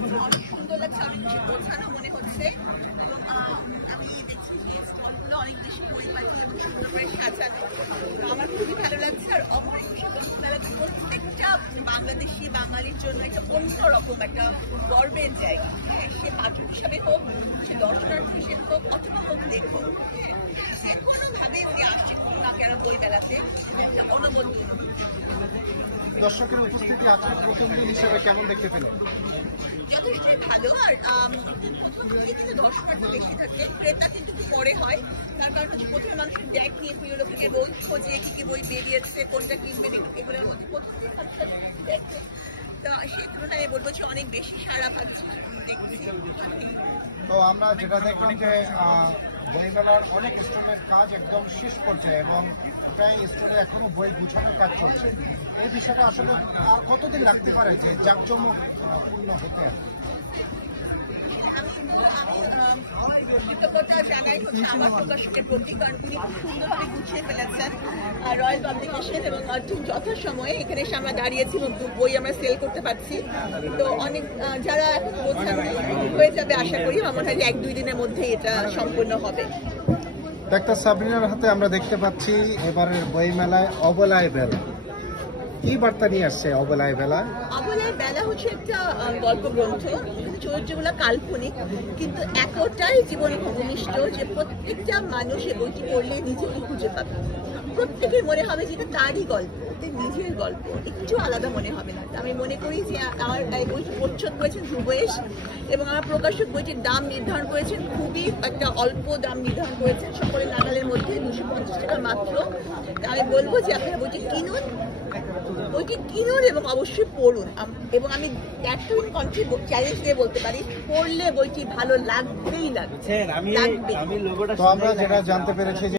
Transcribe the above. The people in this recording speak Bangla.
অনেক সুন্দর লাগছে, অনেক বেশি গোছানো মনে হচ্ছে। এবং আমি দেখছি যে স্টলগুলো অনেক বেশি পরিপাটি এবং সুন্দর করে সাজানো, আমার খুবই ভালো লাগছে। আর অপরিহার্য গ্রন্থমেলাতে প্রত্যেকটা বাংলাদেশি বাঙালির জন্য একটা অন্যরকম একটা গর্বের জায়গা। সে পাঠক হিসাবে হোক, সে দর্শনার্থী হিসেবে হোক, অথবা হোক লেখক, যে কোনোভাবেই উনি আসছেন না কেন বই মেলাতে একটা অনবদ্য। দর্শকের উপস্থিতি আজকে প্রথম দিন হিসেবে কেমন দেখতে পেলেন? যথেষ্টই ভালো। আর প্রথম দিকে কিন্তু দর্শনার্থী বেশি থাকে, ক্রেতা কিন্তু একটু পরে হয়। তার কারণ হচ্ছে প্রথমে মানুষের দেখে প্রিয় লোককে বই খোঁজে, কি কি বই বেরিয়েছে, কোনটা কিনবেন, এগুলোর মধ্যে প্রথম দিন দেখে। তা সে তুলনায় বলবো যে অনেক বেশি সারা পাচ্ছি দেখছি। তো আমরা যেটা দেখলাম যে বইমেলার অনেক স্টলের কাজ একদম শেষ পর্যায়ে এবং প্রায় স্টলে এখনো বই গুছানোর কাজ চলছে। এই বিষয়টা আসলে আর কতদিন লাগতে পারে যে জাঁকজমক পূর্ণ হতে? আমি কৃতজ্ঞতা জানাই হচ্ছে আমার প্রকাশকের প্রতি, কারণ উনি খুব সুন্দরভাবে গুছিয়ে ফেলেছেন রয়্যাল পাবলিকেশন, এবং ঠিক যথাসময়ে এখানে এসে আমরা দাঁড়িয়েছি এবং বই আমরা সেল করতে পারছি। তো অনেক যারা এখন গোছানো হয়ে যাবে আশা করি, আমার হয় 1-2 দিনের মধ্যে এটা সম্পূর্ণ হবে। ডাক্তার সাবরিনার হাতে আমরা দেখতে পাচ্ছি এবারের বইমেলায় অবলায় বেলা। কি বার্তা নিয়ে আসছে অবলায় বেলা? অবলায় বেলা হচ্ছে একটা গল্প গ্রন্থ, চরিত্রগুলো কাল্পনিক কিন্তু এতটাই জীবন ঘনিষ্ঠ যে প্রত্যেকটা মানুষ এই বইটি পড়লে নিজেকে খুঁজে পাবে। প্রত্যেকের মনে হবে যে এটা তারই গল্প, নিজের গল্প, একটু আলাদা মনে হবে না। আমি মনে করি যে আমার এই বইটি প্রচ্ছদ করেছেন ধ্রুবেশ, এবং আমার প্রকাশক বইটির দাম নির্ধারণ করেছেন, খুবই একটা অল্প দাম নির্ধারণ করেছেন, সকলের নাগালের মধ্যে 250 টাকা মাত্র। আমি বলবো যে আপনারা বইটি কিনুন এবং অবশ্যই পড়ুন। এবং আমি একটা চ্যালেঞ্জ দিয়ে বলতে পারি, পড়লে বইটি ভালো লাগবেই লাগবে। তো আমরা যেটা জানতে পেরেছি